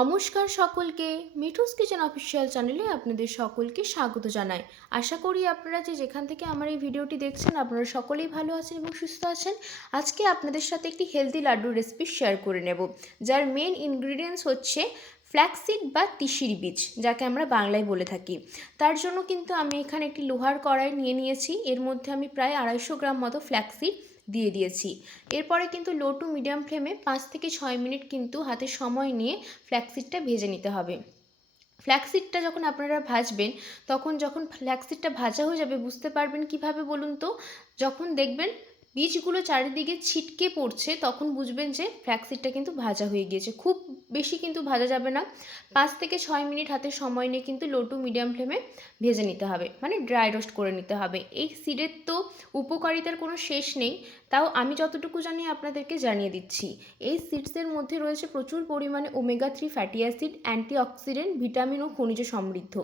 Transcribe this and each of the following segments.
নমস্কার সকলকে। Mithu's kitchen official চ্যানেলে আপনাদের সকলকে স্বাগত জানাই। আশা করি আপনারা যেখান থেকে আমার এই ভিডিওটি দেখছেন আপনারা সকলেই ভালো আছেন এবং সুস্থ আছেন। আজকে আপনাদের সাথে একটি হেলদি লাড্ডুর রেসিপি শেয়ার করে নেব, যার মেন ইনগ্রিডিয়েন্টস হচ্ছে ফ্ল্যাক্সিড বা তিসির বীজ, যাকে আমরা বাংলায় বলে থাকি। তার জন্য কিন্তু আমি এখানে একটি লোহার কড়াই নিয়েছি। এর মধ্যে আমি প্রায় 250 গ্রাম মতো ফ্ল্যাক্সিড দিয়ে দিয়েছি। এরপরে কিন্তু লো টু মিডিয়াম ফ্লেমে 5 থেকে 6 মিনিট কিন্তু হাতে সময় নিয়ে ফ্ল্যাক্সিডটা ভেজে নিতে হবে। ফ্ল্যাক্সিডটা যখন আপনারা ভাজবেন, যখন ফ্ল্যাক্সিডটা ভাজা হয়ে যাবে বুঝতে পারবেন কিভাবে বলুন তো? যখন দেখবেন বীজগুলো চারিদিকে ছিটকে পড়ছে তখন বুঝবেন যে ফ্ল্যাক্সিডটা কিন্তু ভাজা হয়ে গিয়েছে। খুব বেশি কিন্তু ভাজা যাবে না, 5 থেকে 6 মিনিট হাতে সময় নিয়ে কিন্তু লো টু মিডিয়াম ফ্লেমে ভেজে নিতে হবে, মানে ড্রাই রোস্ট করে নিতে হবে। এই সিডের তো উপকারিতার কোনো শেষ নেই, তাও আমি যতটুকু জানি আপনাদেরকে জানিয়ে দিচ্ছি। এই সিডসের মধ্যে রয়েছে প্রচুর পরিমাণে omega three fatty acid, antioxidant, vitamin ও খনিজ সমৃদ্ধ,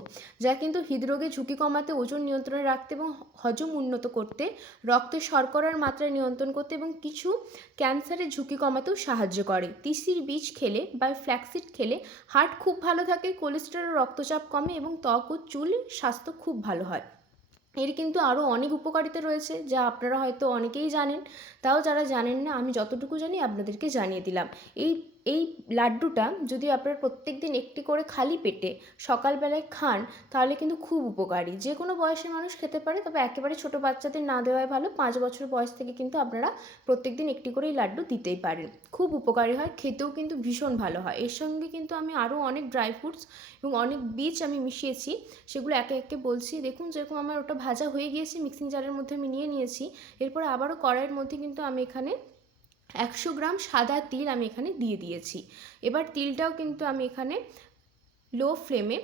যা কিন্তু হৃদরোগের ঝুঁকি কমাতে, ওজন নিয়ন্ত্রণে রাখতে এবং হজম উন্নত করতে, রক্তে শর্করার মাত্রা নিয়ন্ত্রণ করতে এবং কিছু ক্যান্সারের ঝুঁকি কমাতেও সাহায্য করে। তিসির বীজ খেলে বা ফ্ল্যাক্সিড খেলে হার্ট খুব ভালো থাকে, কোলেস্টেরল ও রক্তচাপ কমে এবং ত্বক ও চুল স্বাস্থ্য খুব ভালো হয়। এর কিন্তু আরও অনেক উপকারিতা রয়েছে যা আপনারা হয়তো অনেকেই জানেন, তাও যারা জানেন না আমি যতটুকু জানি আপনাদেরকে জানিয়ে দিলাম। এই এই লাড্ডুটা যদি আপনারা প্রত্যেক দিন একটি করে খালি পেটে সকালবেলায় খান তাহলে কিন্তু খুব উপকারী। যে কোনো বয়সের মানুষ খেতে পারে, তবে একেবারে ছোটো বাচ্চাদের না দেওয়াই ভালো। 5 বছর বয়স থেকে কিন্তু আপনারা প্রত্যেক দিন একটি করে এই লাড্ডু দিতেই পারেন। খুব উপকারী হয়, খেতেও কিন্তু ভীষণ ভালো হয়। এর সঙ্গে কিন্তু আমি আরও অনেক ড্রাই ফ্রুটস এবং অনেক বীজ আমি মিশিয়েছি, সেগুলো একে একে বলছি। দেখুন যেরকম আমার ওটা ভাজা হয়ে গিয়েছে, মিক্সিং জারের মধ্যে আমি নিয়ে নিয়েছি। এরপর আবারও কড়াইয়ের মধ্যে কিন্তু আমি এখানে 100 গ্রাম সাদা তিল আমি এখানে দিয়ে দিয়েছি। এবার তিলটাও কিন্তু আমি এখানে লো ফ্লেমে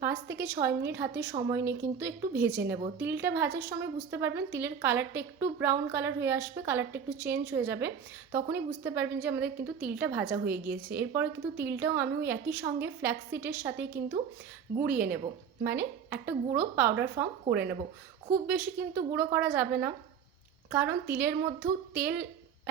5 থেকে 6 মিনিট হাতে সময় নিয়ে কিন্তু একটু ভেজে নেব। তিলটা ভাজার সময় বুঝতে পারবেন তিলের কালারটা একটু ব্রাউন কালার হয়ে আসবে, কালারটা একটু চেঞ্জ হয়ে যাবে, তখনই বুঝতে পারবেন যে আমাদের কিন্তু তিলটা ভাজা হয়ে গিয়েছে। এরপরে কিন্তু তিলটাও আমি ওই একই সঙ্গে ফ্ল্যাক্সিডের সাথেই কিন্তু গুঁড়িয়ে নেব, মানে একটা গুঁড়ো পাউডার ফর্ম করে নেব। খুব বেশি কিন্তু গুঁড়ো করা যাবে না, কারণ তিলের মধ্যেও তেল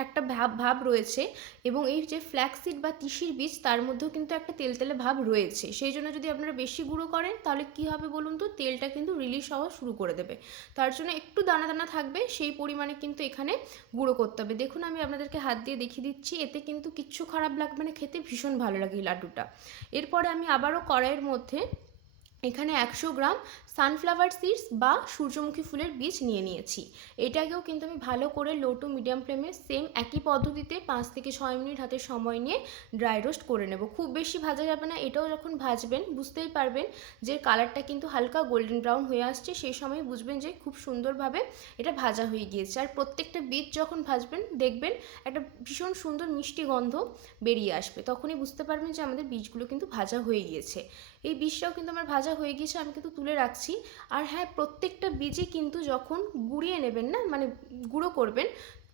একটা ভাব রয়েছে এবং এই যে ফ্ল্যাক্সিড বা তিসির বীজ তার মধ্যেও কিন্তু একটা তেলতেলে ভাব রয়েছে। সেই জন্য যদি আপনারা বেশি গুঁড়ো করেন তাহলে কি হবে বলুন তো? তেলটা কিন্তু রিলিজ হওয়া শুরু করে দেবে। তার জন্য একটু দানা দানা থাকবে, সেই পরিমাণে কিন্তু এখানে গুঁড়ো করতে হবে। দেখুন আমি আপনাদেরকে হাত দিয়ে দেখিয়ে দিচ্ছি, এতে কিন্তু কিচ্ছু খারাপ লাগবে না, খেতে ভীষণ ভালো লাগে এই লাড্ডুটা। এরপরে আমি আবারও কড়াইয়ের মধ্যে এখানে 100 গ্রাম সানফ্লাওয়ার সিডস বা সূর্যমুখী ফুলের বীজ নিয়ে নিয়েছি। এটাকেও কিন্তু আমি ভালো করে লো টু মিডিয়াম ফ্লেমে সেম একই পদ্ধতিতে 5 থেকে 6 মিনিট হাতে সময় নিয়ে ড্রাই রোস্ট করে নেব। খুব বেশি ভাজা যাবে না, এটাও যখন ভাজবেন বুঝতেই পারবেন যে কালারটা কিন্তু হালকা গোল্ডেন ব্রাউন হয়ে আসছে, সেই সময় বুঝবেন যে খুব সুন্দরভাবে এটা ভাজা হয়ে গিয়েছে। আর প্রত্যেকটা বীজ যখন ভাজবেন দেখবেন একটা ভীষণ সুন্দর মিষ্টি গন্ধ বেরিয়ে আসবে, তখনই বুঝতে পারবেন যে আমাদের বীজগুলো কিন্তু ভাজা হয়ে গিয়েছে। এই বীজটাও কিন্তু আমার ভাজা হয়ে গিয়েছে, আমি কিন্তু তুলে রাখছি। আর হ্যাঁ, প্রত্যেকটা বীজই কিন্তু যখন গুঁড়িয়ে নেবেন না, মানে গুঁড়ো করবেন,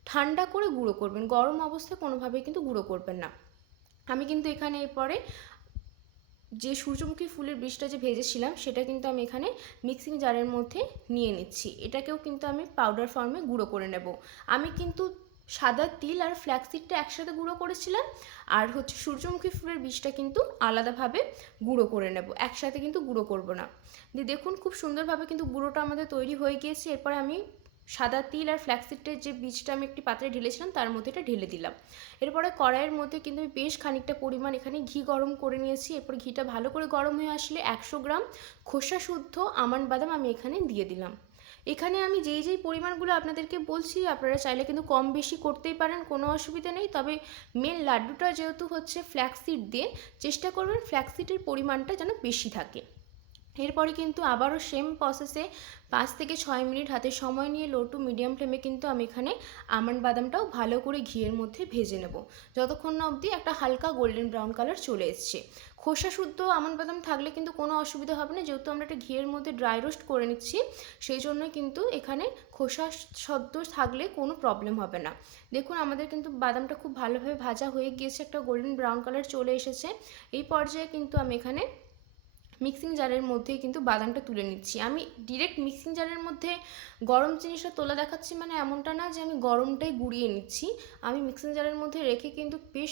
ঠান্ডা করে গুঁড়ো করবেন, গরম অবস্থায় কোনোভাবেই কিন্তু গুঁড়ো করবেন না। আমি কিন্তু এখানে এরপরে যে সূর্যমুখী ফুলের বীজটা যে ভেজেছিলাম সেটা কিন্তু আমি এখানে মিক্সিং জারের মধ্যে নিয়ে নিচ্ছি। এটাকেও কিন্তু আমি পাউডার ফর্মে গুঁড়ো করে নেব। আমি কিন্তু সাদা তিল আর ফ্ল্যাক্সিডটা একসাথে গুঁড়ো করেছিলাম, আর হচ্ছে সূর্যমুখী ফুলের বীজটা কিন্তু আলাদাভাবে গুঁড়ো করে নেব, একসাথে কিন্তু গুঁড়ো করব না। দিয়ে দেখুন খুব সুন্দরভাবে কিন্তু গুঁড়োটা আমাদের তৈরি হয়ে গিয়েছে। এরপরে আমি সাদা তিল আর ফ্ল্যাক্সিডের যে বীজটা আমি একটি পাত্রে ঢেলেছিলাম তার মধ্যে এটা ঢেলে দিলাম। এরপরে কড়াইয়ের মধ্যে কিন্তু আমি বেশ খানিকটা পরিমাণ এখানে ঘি গরম করে নিয়েছি। এরপর ঘিটা ভালো করে গরম হয়ে আসলে 100 গ্রাম খোসা শুদ্ধ আমন্ড বাদাম আমি এখানে দিয়ে দিলাম। এখানে আমি যেই পরিমাণগুলো আপনাদেরকে বলছি আপনারা চাইলে কিন্তু কম বেশি করতেই পারেন, কোনো অসুবিধা নেই। তবে মেন লাড্ডুটা যেহেতু হচ্ছে ফ্ল্যাক্সিড দিয়ে, চেষ্টা করবেন ফ্ল্যাক্সিডের পরিমাণটা যেন বেশি থাকে। এরপরে কিন্তু আবারও সেম প্রসেসে 5 থেকে 6 মিনিট হাতে সময় নিয়ে লো টু মিডিয়াম ফ্লেমে কিন্তু আমি এখানে আমন্ড বাদামটাও ভালো করে ঘিয়ের মধ্যে ভেজে নেব, যতক্ষণ না অবধি একটা হালকা গোল্ডেন ব্রাউন কালার চলে এসছে। খোসা শুদ্ধ আমন্ড বাদাম থাকলে কিন্তু কোনো অসুবিধা হবে না, যেহেতু আমরা একটা ঘিয়ের মধ্যে ড্রাই রোস্ট করে নিচ্ছি, সেই জন্যই কিন্তু এখানে খোসা সদ্য থাকলে কোনো প্রবলেম হবে না। দেখুন আমাদের কিন্তু বাদামটা খুব ভালোভাবে ভাজা হয়ে গিয়েছে, একটা গোল্ডেন ব্রাউন কালার চলে এসেছে। এই পর্যায়ে কিন্তু আমি এখানে মিক্সিং জারের মধ্যেই কিন্তু বাদামটা তুলে নিচ্ছি। আমি ডিরেক্ট মিক্সিং জারের মধ্যে গরম জিনিসটা তোলা দেখাচ্ছি, মানে এমনটা না যে আমি গরমটাই গুঁড়িয়ে নিচ্ছি। আমি মিক্সিং জারের মধ্যে রেখে কিন্তু বেশ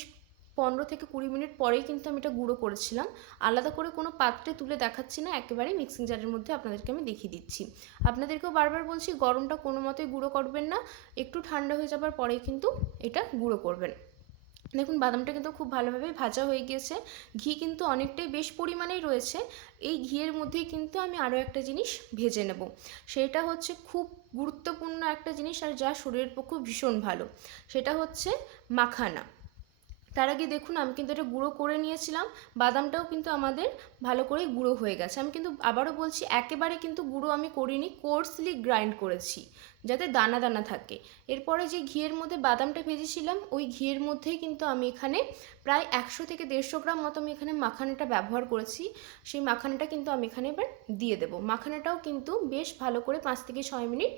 15 থেকে 20 মিনিট পরেই কিন্তু আমি এটা গুঁড়ো করেছিলাম। আলাদা করে কোনো পাত্রে তুলে দেখাচ্ছি না, একেবারেই মিক্সিং জারের মধ্যে আপনাদেরকে আমি দেখিয়ে দিচ্ছি। আপনাদেরকেও বারবার বলছি, গরমটা কোনো মতেই গুঁড়ো করবেন না, একটু ঠান্ডা হয়ে যাবার পরেই কিন্তু এটা গুঁড়ো করবেন। দেখুন বাদামটা কিন্তু খুব ভালোভাবে ভাজা হয়ে গিয়েছে, ঘি কিন্তু অনেকটাই বেশ পরিমাণেই রয়েছে। এই ঘিয়ের মধ্যেই কিন্তু আমি আরও একটা জিনিস ভেজে নেব, সেটা হচ্ছে খুব গুরুত্বপূর্ণ একটা জিনিস আর যা শরীরের পক্ষে ভীষণ ভালো, সেটা হচ্ছে মাখানা। তার আগে দেখুন আমি কিন্তু এটা গুঁড়ো করে নিয়েছিলাম, বাদামটাও কিন্তু আমাদের ভালো করে গুঁড়ো হয়ে গেছে। আমি কিন্তু আবারও বলছি, একেবারে কিন্তু গুঁড়ো আমি করিনি, কোর্সলি গ্রাইন্ড করেছি যাতে দানা দানা থাকে। এরপরে যে ঘিয়ের মধ্যে বাদামটা ভেজেছিলাম, ওই ঘিয়ের মধ্যেই কিন্তু আমি এখানে প্রায় 100 থেকে 150 গ্রাম মতো আমি এখানে মাখানাটা ব্যবহার করেছি। সেই মাখানাটা কিন্তু আমি এখানে এবার দিয়ে দেবো। মাখানাটাও কিন্তু বেশ ভালো করে 5 থেকে 6 মিনিট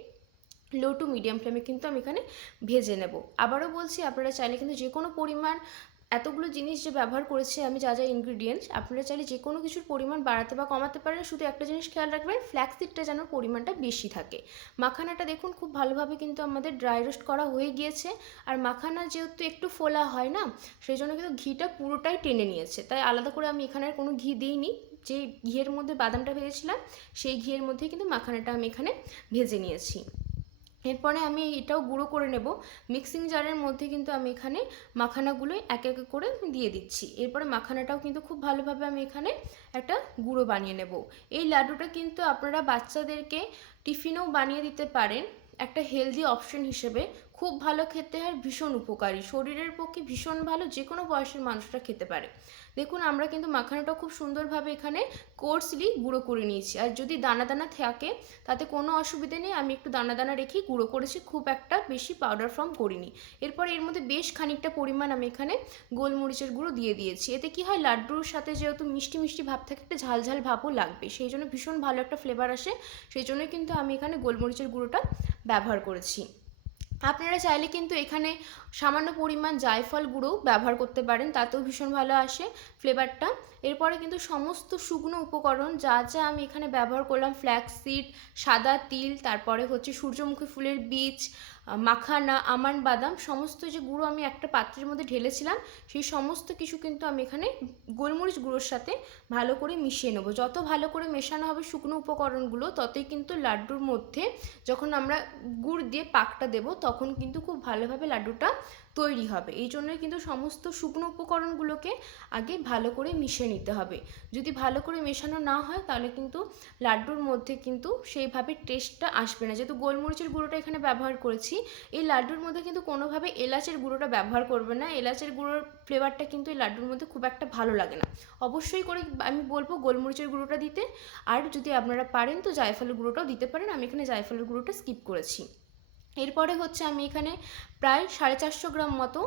লো টু মিডিয়াম ফ্লেমে কিন্তু আমি এখানে ভেজে নেব। আবারও বলছি, আপনারা চাইলে কিন্তু যে কোনো পরিমাণ, এতগুলো জিনিস যে ব্যবহার করেছি আমি, যা যা ইনগ্রিডিয়েন্টস, আপনারা চাইলে যে কোনো কিছুর পরিমাণ বাড়াতে বা কমাতে পারেন। শুধু একটা জিনিস খেয়াল রাখবেন, ফ্ল্যাক্সিডটা যেন পরিমাণটা বেশি থাকে। মাখানাটা দেখুন খুব ভালোভাবে কিন্তু আমাদের ড্রাই রোস্ট করা হয়ে গিয়েছে, আর মাখানা যেহেতু একটু ফোলা হয় না, সেই জন্য কিন্তু ঘিটা পুরোটাই টেনে নিয়েছে, তাই আলাদা করে আমি এখানে আর কোনো ঘি দিইনি। যে ঘিয়ের মধ্যে বাদামটা ভেজেছিলাম, সেই ঘিয়ের মধ্যেই কিন্তু মাখানাটা আমি এখানে ভেজে নিয়েছি। এরপরে আমি এটাও গুঁড়ো করে নেব। মিক্সিং জারের মধ্যে কিন্তু আমি এখানে মাখানাগুলোই এক এক করে দিয়ে দিচ্ছি। এরপরে মাখানাটাও কিন্তু খুব ভালোভাবে আমি এখানে একটা গুঁড়ো বানিয়ে নেব। এই লাড্ডুটা কিন্তু আপনারা বাচ্চাদেরকে টিফিনেও বানিয়ে দিতে পারেন, একটা হেলদি অপশন হিসেবে। খুব ভালো খেতে হয়, ভীষণ উপকারী, শরীরের পক্ষে ভীষণ ভালো, যে কোনো বয়সের মানুষরা খেতে পারে। দেখুন আমরা কিন্তু মাখানাটা খুব সুন্দরভাবে এখানে কোর্সলি গুঁড়ো করে নিয়েছি। আর যদি দানা দানা থাকে তাতে কোনো অসুবিধে নেই, আমি একটু দানা দানা রেখেই গুঁড়ো করেছি, খুব একটা বেশি পাউডার ফর্ম করিনি। এরপর এর মধ্যে বেশ খানিকটা পরিমাণ আমি এখানে গোলমরিচের গুঁড়ো দিয়ে দিয়েছি। এতে কি হয়, লাড্ডুর সাথে যেহেতু মিষ্টি মিষ্টি ভাব থাকে, একটা ঝাল ঝাল ভাবও লাগবে, সেই জন্য ভীষণ ভালো একটা ফ্লেভার আসে। সেই জন্যই কিন্তু আমি এখানে গোলমরিচের গুঁড়োটা ব্যবহার করেছি। আপনারা চাইলে কিন্তু এখানে সামান্য পরিমাণ জায়ফল গুঁড়োও ব্যবহার করতে পারেন, তাতেও ভীষণ ভালো আসে ফ্লেভারটা। এরপরে কিন্তু সমস্ত শুকনো উপকরণ যা যা আমি এখানে ব্যবহার করলাম, ফ্ল্যাক্সিড, সাদা তিল, তারপরে হচ্ছে সূর্যমুখী ফুলের বীজ, মাখানা, আমন্ড, বাদাম, সমস্ত যে গুঁড়ো আমি একটা পাত্রের মধ্যে ঢেলেছিলাম, সেই সমস্ত কিছু কিন্তু আমি এখানে গোলমরিচ গুঁড়োর সাথে ভালো করে মিশিয়ে নেবো। যত ভালো করে মেশানো হবে শুকনো উপকরণগুলো, ততই কিন্তু লাড্ডুর মধ্যে যখন আমরা গুড় দিয়ে পাকটা দেব, তখন কিন্তু খুব ভালোভাবে লাড্ডুটা তৈরি হবে। এই জন্যই কিন্তু সমস্ত শুকনো উপকরণগুলোকে আগে ভালো করে মিশিয়ে নিতে হবে। যদি ভালো করে মেশানো না হয়, তাহলে কিন্তু লাড্ডুর মধ্যে কিন্তু সেইভাবে টেস্টটা আসবে না। যেহেতু গোলমরিচের গুঁড়োটা এখানে ব্যবহার করেছি, এই লাড্ডুর মধ্যে কিন্তু কোনোভাবে এলাচের গুঁড়োটা ব্যবহার করবে না। এলাচের গুঁড়োর ফ্লেভারটা কিন্তু এই লাড্ডুর মধ্যে খুব একটা ভালো লাগে না। অবশ্যই করে আমি বলবো গোলমরিচের গুঁড়োটা দিতে, আর যদি আপনারা পারেন তো জায়ফলের গুঁড়োটাও দিতে পারেন। আমি এখানে জায়ফলের গুঁড়োটা স্কিপ করেছি। এরপরে হচ্ছে আমি এখানে প্রায় 450 গ্রাম মতো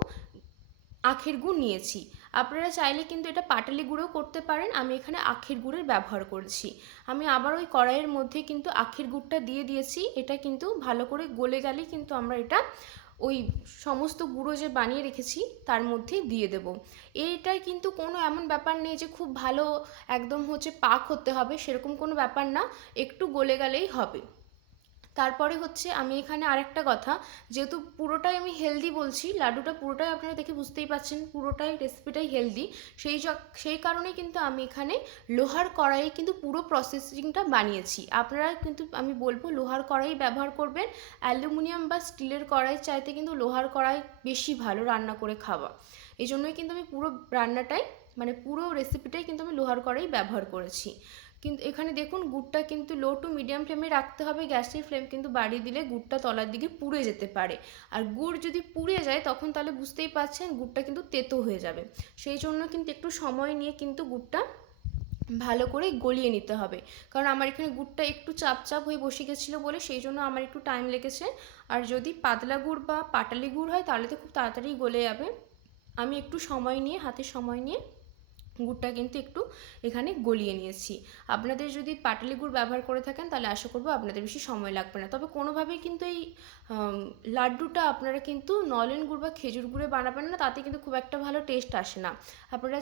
আখের গুড় নিয়েছি। আপনারা চাইলে কিন্তু এটা পাটালি গুঁড়ো করতে পারেন, আমি এখানে আখের গুড়ের ব্যবহার করেছি। আমি আবার ওই কড়াইয়ের মধ্যে কিন্তু আখের গুড়টা দিয়ে দিয়েছি। এটা কিন্তু ভালো করে গলে গেলেই কিন্তু আমরা এটা ওই সমস্ত গুঁড়ো যে বানিয়ে রেখেছি তার মধ্যেই দিয়ে দেব। এইটাই কিন্তু কোনো এমন ব্যাপার নেই যে খুব ভালো একদম হচ্ছে পাক হতে হবে, সেরকম কোনো ব্যাপার না, একটু গলে গেলেই হবে। তারপরে হচ্ছে আমি এখানে আরেকটা কথা, যেহেতু পুরোটাই আমি হেলদি বলছি, লাড্ডুটা পুরোটাই আপনারা দেখে বুঝতেই পারছেন পুরোটাই রেসিপিটাই হেলদি, সেই কারণেই কিন্তু আমি এখানে লোহার কড়াইয়ে কিন্তু পুরো প্রসেসিংটা বানিয়েছি। আপনারা কিন্তু আমি বলবো লোহার কড়াই ব্যবহার করবেন। অ্যালুমিনিয়াম বা স্টিলের কড়াই চাইতে কিন্তু লোহার কড়াই বেশি ভালো রান্না করে খাওয়া। এই জন্যই কিন্তু আমি পুরো রান্নাটাই, মানে পুরো রেসিপিটাই কিন্তু আমি লোহার কড়াই ব্যবহার করেছি। কিন্তু এখানে দেখুন গুড়টা কিন্তু লো টু মিডিয়াম ফ্লেমে রাখতে হবে, গ্যাসের ফ্লেম কিন্তু বাড়িয়ে দিলে গুড়টা তলার দিকে পুড়ে যেতে পারে। আর গুড় যদি পুড়ে যায় তখন তাহলে বুঝতেই পারছেন গুড়টা কিন্তু তেতো হয়ে যাবে। সেই জন্য কিন্তু একটু সময় নিয়ে কিন্তু গুড়টা ভালো করে গলিয়ে নিতে হবে। কারণ আমার এখানে গুড়টা একটু চাপ চাপ হয়ে বসে গেছিলো বলে সেই জন্য আমার একটু টাইম লেগেছে। আর যদি পাতলা গুড় বা পাটালি গুড় হয় তাহলে তো খুব তাড়াতাড়ি গলে যাবে। আমি একটু সময় নিয়ে, হাতে সময় নিয়ে গুড়টা কিন্তু একটু এখানে গলিয়ে নিয়েছি। আপনাদের যদি পাটালি গুড় ব্যবহার করে থাকেন তাহলে আশা করবো আপনাদের বেশি সময় লাগবে না। তবে কোনোভাবেই কিন্তু এই লাড্ডুটা আপনারা কিন্তু নলেন গুড় বা খেজুর গুড়ে বানাবেন না, তাতে কিন্তু খুব একটা ভালো টেস্ট আসে না। আপনারা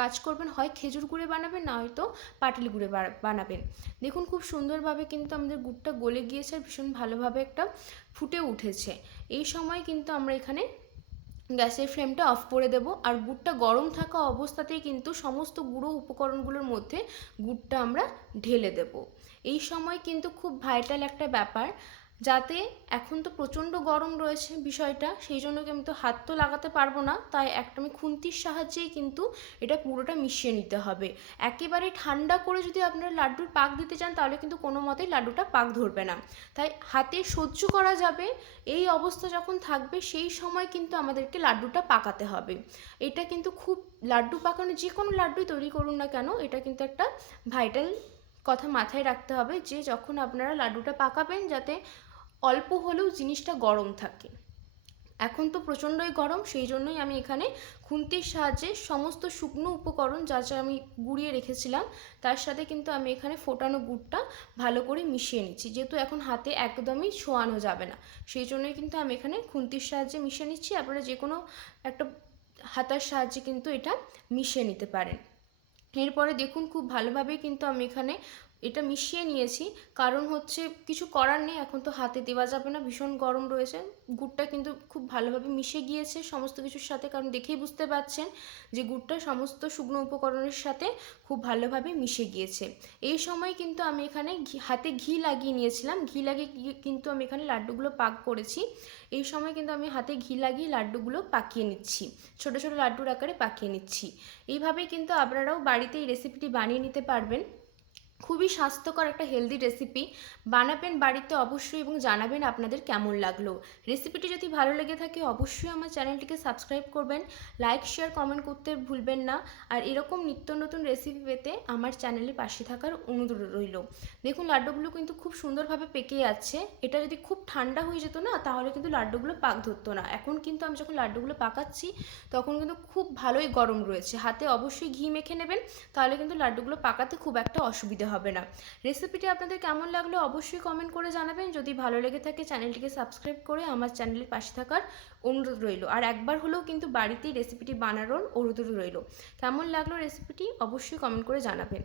কাজ করবেন, হয় খেজুর গুড়ে বানাবেন, না হয়তো পাটালি গুড়ে বানাবেন। দেখুন খুব সুন্দরভাবে কিন্তু আমাদের গুড়টা গলে গিয়েছে আর ভীষণ ভালোভাবে একটা ফুটে উঠেছে। এই সময় কিন্তু আমরা এখানে গ্যাসের ফ্লেমটা অফ করে দেব। আর গুড়টা গরম থাকা অবস্থাতেই কিন্তু সমস্ত গুঁড়ো উপকরণগুলোর মধ্যে গুড়টা আমরা ঢেলে দেব। এই সময় কিন্তু খুব ভাইটাল একটা ব্যাপার, যাতে এখন তো প্রচণ্ড গরম রয়েছে বিষয়টা, সেই জন্য কিন্তু হাত তো লাগাতে পারবো না, তাই একটা আমি খুন্তির সাহায্যেই কিন্তু এটা পুরোটা মিশিয়ে নিতে হবে। একেবারে ঠান্ডা করে যদি আপনারা লাড্ডুর পাক দিতে চান তাহলে কিন্তু কোনো মতেই লাড্ডুটা পাক ধরবে না। তাই হাতে সহ্য করা যাবে এই অবস্থা যখন থাকবে সেই সময় কিন্তু আমাদেরকে লাড্ডুটা পাকাতে হবে। এটা কিন্তু খুব, লাড্ডু পাকানো যে কোনো লাড্ডুই তৈরি করুন না কেন, এটা কিন্তু একটা ভাইটাল কথা মাথায় রাখতে হবে যে যখন আপনারা লাড্ডুটা পাকাবেন যাতে অল্প হলেও জিনিসটা গরম থাকে। এখন তো প্রচণ্ডই গরম, সেই জন্যই আমি এখানে খুন্তির সাহায্যে সমস্ত শুকনো উপকরণ যা যা আমি গুঁড়িয়ে রেখেছিলাম তার সাথে কিন্তু আমি এখানে ফোটানো গুড়টা ভালো করে মিশিয়ে নিচ্ছি। যেহেতু এখন হাতে একদমই ছোঁয়ানো যাবে না, সেই জন্যই কিন্তু আমি এখানে খুন্তির সাহায্যে মিশিয়ে নিচ্ছি। আপনারা যে কোনো একটা হাতার সাহায্যে কিন্তু এটা মিশিয়ে নিতে পারেন। এরপরে দেখুন খুব ভালোভাবেই কিন্তু আমি এখানে এটা মিশিয়ে নিয়েছি, কারণ হচ্ছে কিছু করার নেই, এখন তো হাতে দেওয়া যাবে না, ভীষণ গরম রয়েছে। গুড়টা কিন্তু খুব ভালোভাবে মিশে গিয়েছে সমস্ত কিছুর সাথে, কারণ দেখেই বুঝতে পারছেন যে গুড়টা সমস্ত শুকনো উপকরণের সাথে খুব ভালোভাবে মিশে গিয়েছে। এই সময় কিন্তু আমি এখানে হাতে ঘি লাগিয়ে নিয়েছিলাম, ঘি লাগিয়ে কিন্তু আমি এখানে লাড্ডুগুলো পাক করেছি। এই সময় কিন্তু আমি হাতে ঘি লাগিয়ে লাড্ডুগুলো পাকিয়ে নিচ্ছি, ছোটো ছোটো লাড্ডুর আকারে পাকিয়ে নিচ্ছি। এইভাবেই কিন্তু আপনারাও বাড়িতে এই রেসিপিটি বানিয়ে নিতে পারবেন। খুবই স্বাস্থ্যকর একটা হেলদি রেসিপি, বানাবেন বাড়িতে অবশ্যই এবং জানাবেন আপনাদের কেমন লাগলো। রেসিপিটি যদি ভালো লেগে থাকে অবশ্যই আমার চ্যানেলটিকে সাবস্ক্রাইব করবেন, লাইক শেয়ার কমেন্ট করতে ভুলবেন না। আর এরকম নিত্য নতুন রেসিপি পেতে আমার চ্যানেলের পাশে থাকার অনুরোধ রইল। দেখুন লাড্ডুগুলো কিন্তু খুব সুন্দরভাবে পেকে যাচ্ছে। এটা যদি খুব ঠান্ডা হয়ে যেত না তাহলে কিন্তু লাড্ডুগুলো পাক ধরতো না। এখন কিন্তু আমি যখন লাড্ডুগুলো পাকাচ্ছি তখন কিন্তু খুব ভালোই গরম রয়েছে। হাতে অবশ্যই ঘি মেখে নেবেন, তাহলে কিন্তু লাড্ডুগুলো পাকাতে খুব একটা অসুবিধা হবে না। রেসিপিটি আপনাদের কেমন লাগলো অবশ্যই কমেন্ট করে জানাবেন। যদি ভালো লেগে থাকে চ্যানেলটিকে সাবস্ক্রাইব করে আমার চ্যানেলের পাশে থাকার অনুরোধ রইল। আর একবার হলেও কিন্তু বাড়িতেই রেসিপিটি বানানোর অনুরোধ রইল। কেমন লাগলো রেসিপিটি অবশ্যই কমেন্ট করে জানাবেন।